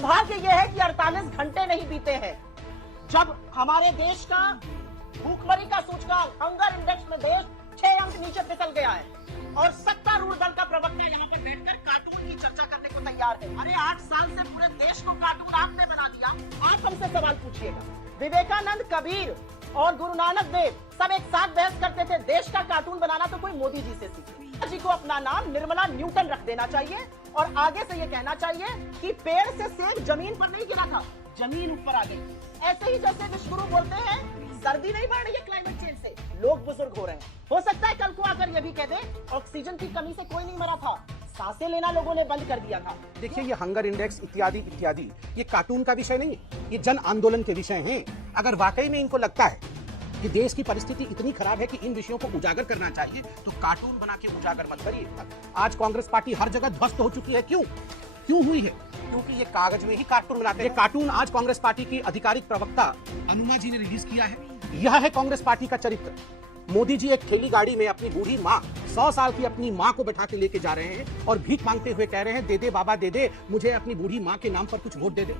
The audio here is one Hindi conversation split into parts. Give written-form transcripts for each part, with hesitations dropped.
दुर्भाग्य यह है कि 48 घंटे नहीं बीते हैं जब हमारे देश का भूखमरी का सूचकांक हंगर इंडेक्स में देश 6 अंक नीचे फिसल गया है और सत्तारूढ़ दल का प्रवक्ता यहाँ पर बैठकर कार्टून की चर्चा करने को तैयार है। अरे 8 साल से पूरे देश को कार्टून आपने बना दिया, आप हमसे सवाल पूछिएगा। विवेकानंद, कबीर और गुरु नानक देव सब एक साथ बहस करते थे, देश का कार्टून बनाना तो कोई मोदी जी से सीखे। जी को अपना नाम निर्मला न्यूटन रख देना चाहिए और आगे से ये कहना चाहिए कि पेड़ से सेब जमीन पर नहीं गिरा था, जमीन ऊपर आ गई। ऐसे ही जैसे विश्वगुरु बोलते हैं सर्दी नहीं बढ़ रही है क्लाइमेट चेंज से, लोग बुजुर्ग हो रहे हैं। हो सकता है कल को आकर ये भी कह दे ऑक्सीजन की कमी से कोई नहीं मरा था, सांसें लेना लोगों ने बंद कर दिया था। देखिए, ये हंगर इंडेक्स इत्यादि इत्यादि ये कार्टून का विषय नहीं है, ये जन आंदोलन के विषय हैं। अगर वाकई में इनको लगता है कि देश की परिस्थिति इतनी खराब है कि इन विषयों को उजागर करना चाहिए, तो कार्टून बना के उजागर मत करिए। आज कांग्रेस पार्टी हर जगह ध्वस्त हो चुकी है। क्यों हुई है? क्योंकि ये कागज में ही कार्टून बनाते हैं। ये कार्टून आज कांग्रेस पार्टी की आधिकारिक प्रवक्ता अनुमा जी ने रिलीज किया है। यह है कांग्रेस पार्टी का चरित्र। मोदी जी एक ठेली गाड़ी में अपनी बूढ़ी माँ, 100 साल की अपनी माँ को बैठा के लेके जा रहे हैं और भीख मांगते हुए कह रहे हैं, दे दे बाबा दे दे, मुझे अपनी बूढ़ी माँ के नाम पर कुछ वोट दे दे।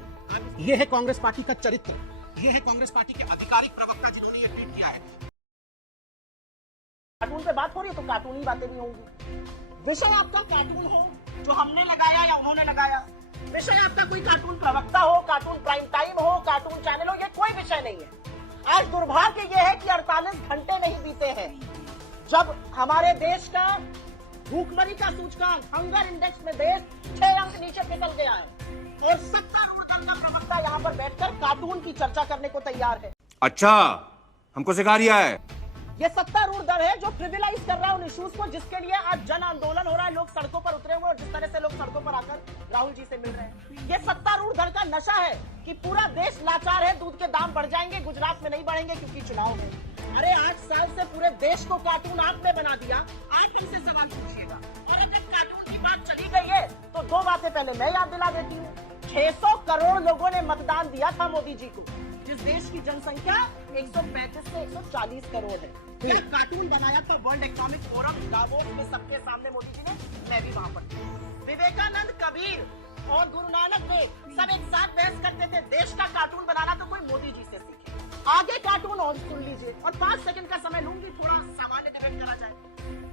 यह है कांग्रेस पार्टी का चरित्र। यह है कांग्रेस पार्टी के आधिकारिक प्रवक्ता जिन्होंने ये ट्वीट किया है। कार्टून पे बात हो रही है तो कार्टूनी बातें भी होंगी। विषय आपका कार्टून हो जो हमने लगाया या उन्होंने लगाया, विषय आपका कोई कार्टून प्रवक्ता हो, कार्टून प्राइम टाइम हो, कार्टून चैनल हो, ये कोई विषय नहीं है। आज दुर्भाग्य यह है कि 48 घंटे नहीं बीते हैं जब हमारे देश का भूखमरी का सूचकांक हंगर इंडेक्स में देश 6 अंक नीचे फिसल गया है और सत्तारूढ़ दल का प्रवक्ता यहाँ पर बैठकर कार्टून की चर्चा करने को तैयार है। अच्छा, हमको सिखा रिया है। ये सत्तारूढ़ दल है जो प्रिविलाइज कर रहा है उन इश्यूज को जिसके लिए आज जन आंदोलन हो रहा है, लोग सड़कों पर उतरे हुए और जिस तरह से लोग सड़कों पर आकर राहुल जी से मिल रहे हैं। ये सत्तारूढ़ दल का नशा है कि पूरा देश लाचार है, दूध के दाम बढ़ जाएंगे, गुजरात में नहीं बढ़ेंगे क्योंकि चुनाव है। अरे 8 साल से पूरे देश को कार्टून आपने बना दिया, आप हमसे सवाल पूछिएगा। और अगर कार्टून की बात चली गई है तो 2 बातें पहले मैं याद दिला देती हूँ। 600 करोड़ लोगों ने मतदान दिया था मोदी जी को, जिस देश की जनसंख्या 135 से 140 करोड़ है। ये कार्टून बनाया था वर्ल्ड इकोनॉमिक फोरम दावोस में सबके सामने मोदी जी ने, मैं भी वहां पर था। विवेकानंद, कबीर और गुरु नानक देव सब एक साथ बहस करते थे, देश का कार्टून बनाना तो कोई मोदी जी से सीखे। आगे कार्टून और सुन लीजिए और 5 सेकंड का समय लूंगी, थोड़ा सामान्य डिबेट करा जाए।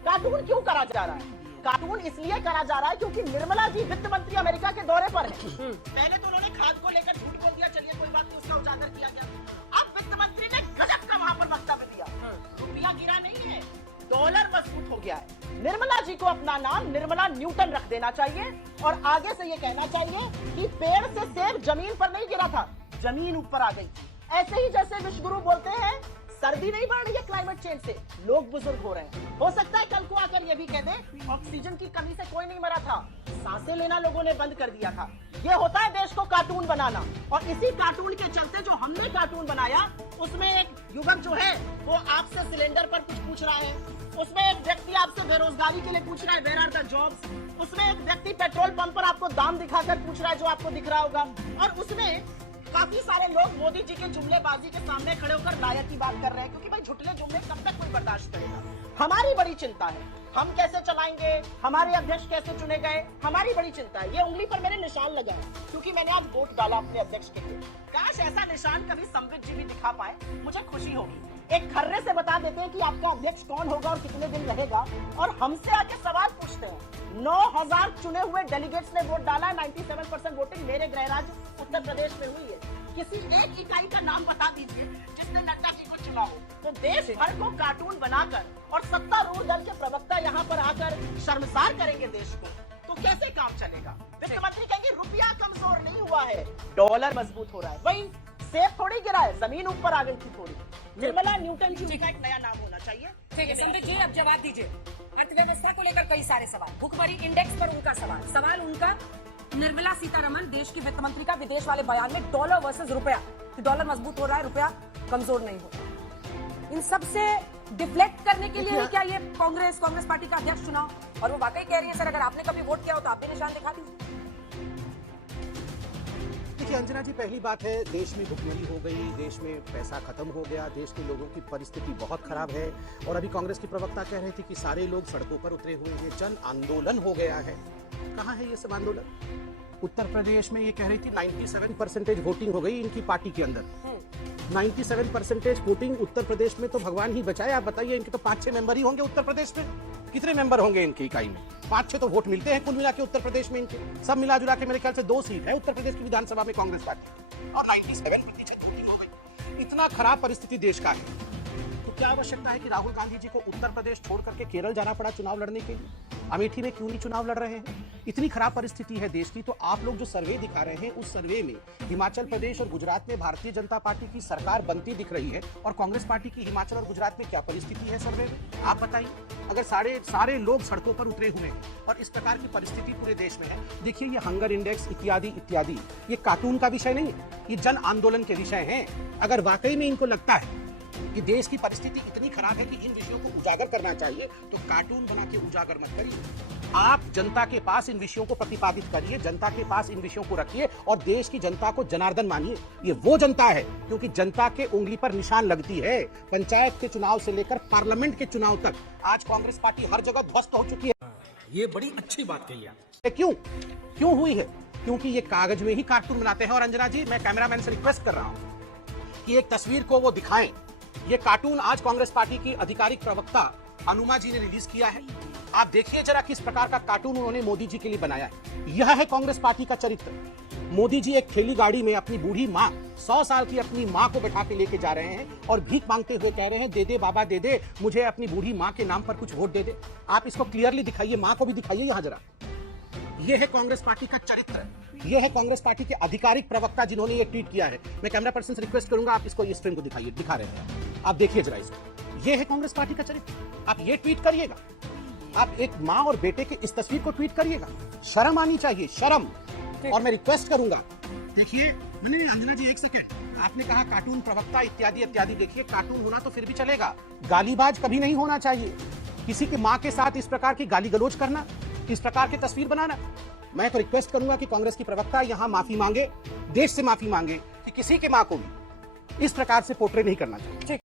कार्टून क्यों करा जा रहा है? कार्टून इसलिए करा जा रहा है क्योंकि निर्मला जी वित्त मंत्री अमेरिका के दौरे पर है। पहले तो उन्होंने खाद को लेकर झूठ बोल दिया, चलिए कोई बात नहीं, उसका उजागर किया गया। अब वित्त मंत्री ने गजब का वहां पर वक्तव्य दिया, रुपया गिरा नहीं है, डॉलर मजबूत हो गया है। निर्मला जी को अपना नाम निर्मला न्यूटन रख देना चाहिए और आगे से ये कहना चाहिए कि पेड़ से सेब जमीन पर नहीं गिरा था, जमीन ऊपर आ गई। ऐसे ही जैसे विश्वगुरु बोलते हैं सर्दी नहीं बढ़ रही है क्लाइमेट चेंज से, लोग बुजुर्ग हो रहे हैं। हो सकता है कल को आकर ये भी कह दे ऑक्सीजन की कमी से कोई नहीं मरा था, सांसें लेना लोगों ने बंद कर दिया था। ये होता है देश को कार्टून बनाना। और इसी कार्टून के चलते जो हमने कार्टून बनाया उसमें एक युवक जो है वो आपसे सिलेंडर पर कुछ पूछ रहा है, उसमें एक व्यक्ति आपसे बेरोजगारी के लिए पूछ रहा है वेयर आर द जॉब्स, उसमें एक व्यक्ति पेट्रोल पंप पर आपको दाम दिखाकर पूछ रहा है जो आपको दिख रहा होगा, और उसमें काफी सारे लोग मोदी जी के जुमलेबाजी के सामने खड़े होकर लायक की बात कर रहे हैं, क्योंकि भाई झुटले जुमले कब तक कोई बर्दाश्त करेगा। हमारी बड़ी चिंता है हम कैसे चलाएंगे, हमारे अध्यक्ष कैसे चुने गए, हमारी बड़ी चिंता है। ये उंगली पर मैंने निशान लगाया क्योंकि मैंने आज वोट डाला अपने अध्यक्ष के लिए। काश ऐसा निशान कभी संबित जी भी दिखा पाए, मुझे खुशी होगी। एक खर्रे से बता देते हैं कि आपका अध्यक्ष कौन होगा और कितने दिन रहेगा, और हमसे आके सवाल पूछते हैं। 9000 चुने हुए डेलीगेट्स ने वोट डाला, 97% वोटिंग मेरे गृह राज्य उत्तर प्रदेश में हुई है। किसी एक इकाई का नाम बता दीजिए जिसने नड्डा जी को चुना हो। तो देश भर को कार्टून बनाकर और सत्तारूढ़ दल के प्रवक्ता यहाँ पर आकर शर्मसार करेंगे देश को, तो कैसे काम चलेगा? वित्त मंत्री कहेंगे रुपया कमजोर नहीं हुआ है, डॉलर मजबूत हो रहा है। वही सेब थोड़ी गिरा है, जमीन ऊपर आ गई थी थोड़ी। निर्मला न्यूटन जी का एक नया नाम होना चाहिए। ठीक है संबित जी, अब जवाब दीजिए। अर्थव्यवस्था को लेकर कई सारे सवाल, भुखमरी इंडेक्स पर उनका सवाल उनका निर्मला सीतारमण देश की वित्त मंत्री का विदेश वाले बयान में डॉलर वर्सेस रुपया, डॉलर मजबूत हो रहा है, रुपया कमजोर नहीं हो रहा। इन सब से डिफ्लेक्ट करने के लिए क्या ये कांग्रेस पार्टी का अध्यक्ष चुनाव? और वो वाकई कह रही है सर अगर आपने कभी वोट किया हो तो आप भी निशान दिखा दीजिए। देखिए अंजना जी, पहली बात है देश में भुखमरी हो गई, देश में पैसा खत्म हो गया, देश के लोगों की परिस्थिति बहुत खराब है। और अभी कांग्रेस की प्रवक्ता कह रहे थे कि सारे लोग सड़कों पर उतरे हुए हैं, जन आंदोलन हो गया है। कहाँ है ये सब आंदोलन? उत्तर प्रदेश में ये कह रही थी 97% वोटिंग हो गई इनकी पार्टी के अंदर। 97% वोटिंग उत्तर प्रदेश में तो भगवान ही बचाए। आप बताइए, इनके तो 5-6 मेंबर ही होंगे उत्तर प्रदेश में। कितने मेंबर होंगे इनकी इकाई में? 5-6 तो वोट मिलते हैं कुल मिला के उत्तर प्रदेश में इनके। सब मिला जुला के मेरे ख्याल से 2 सीट है उत्तर प्रदेश की विधानसभा में कांग्रेस पार्टी, और 97% वोटिंग हो गई। इतना खराब परिस्थिति देश का है, तो क्या आवश्यकता है कि राहुल गांधी जी को उत्तर प्रदेश छोड़ करके केरल जाना पड़ा चुनाव लड़ने के लिए? अमेठी में क्यों नहीं चुनाव लड़ रहे हैं? इतनी खराब परिस्थिति है देश की। तो आप लोग जो सर्वे दिखा रहे हैं, उस सर्वे में हिमाचल प्रदेश और गुजरात में भारतीय जनता पार्टी की सरकार बनती दिख रही है, और कांग्रेस पार्टी की हिमाचल और गुजरात में क्या परिस्थिति है सर्वे में? आप बताइए। अगर सारे लोग सड़कों पर उतरे हुए हैं और इस प्रकार की परिस्थिति पूरे देश में है। देखिए, ये हंगर इंडेक्स इत्यादि इत्यादि ये कार्टून का विषय नहीं है, ये जन आंदोलन के विषय हैं। अगर वाकई में इनको लगता है कि देश की परिस्थिति इतनी खराब है कि इन विषयों को उजागर करना चाहिए, तो कार्टून बना के उजागर मत करिए। आप जनता के पास इन विषयों को प्रतिपादित करिए, जनता के पास इन विषयों को रखिए, और देश की जनता को जनार्दन मानिए। ये वो जनता है, क्योंकि जनता के उंगली पर निशान लगती है। पंचायत के चुनाव से लेकर पार्लियामेंट के चुनाव तक आज कांग्रेस पार्टी हर जगह ध्वस्त हो चुकी है। ये बड़ी अच्छी बात कही आप। क्यों हुई है? क्योंकि ये कागज में ही कार्टून बनाते हैं। और अंजना जी, मैं कैमरामैन से रिक्वेस्ट कर रहा हूं कि एक तस्वीर को वो दिखाएं। ये कार्टून आज कांग्रेस पार्टी की आधिकारिक प्रवक्ता अनुमा जी ने रिलीज किया है। आप देखिए जरा किस प्रकार का कार्टून उन्होंने मोदी जी के लिए बनाया है। यह है कांग्रेस पार्टी का चरित्र। मोदी जी एक ठेली गाड़ी में अपनी बूढ़ी माँ, 100 साल की अपनी माँ को बैठा के लेके जा रहे हैं और भीख मांगते हुए कह रहे हैं, दे दे बाबा दे दे, मुझे अपनी बूढ़ी माँ के नाम पर कुछ वोट दे दे। आप इसको क्लियरली दिखाइए, माँ को भी दिखाइए यहाँ जरा। यह है कांग्रेस पार्टी का चरित्र। यह है कांग्रेस पार्टी के आधिकारिक प्रवक्ता जिन्होंने ये ट्वीट किया है। मैं कैमरा पर्सन से रिक्वेस्ट करूंगा, आप इसको इस फिल्म को दिखाइए, दिखा रहे हैं आप, देखिए जरा इसको। यह है कांग्रेस पार्टी का चरित्र। आप ये ट्वीट करिएगा, आप एक माँ और बेटे के इस तस्वीर को ट्वीट करिएगा। शर्म आनी चाहिए, शर्म। और मैं रिक्वेस्ट करूंगा, देखिए नहीं अंजना जी एक सेकेंड, आपने कहा कार्टून प्रवक्ता इत्यादि इत्यादि। देखिए, कार्टून होना तो फिर भी चलेगा, गालीबाज कभी नहीं होना चाहिए। किसी की माँ के साथ इस प्रकार की गाली गलौज करना, इस प्रकार की तस्वीर बनाना। मैं तो रिक्वेस्ट करूंगा कि कांग्रेस की प्रवक्ता यहां माफी मांगे, देश से माफी मांगे कि किसी की मां को भी इस प्रकार से पोर्ट्रे नहीं करना चाहिए।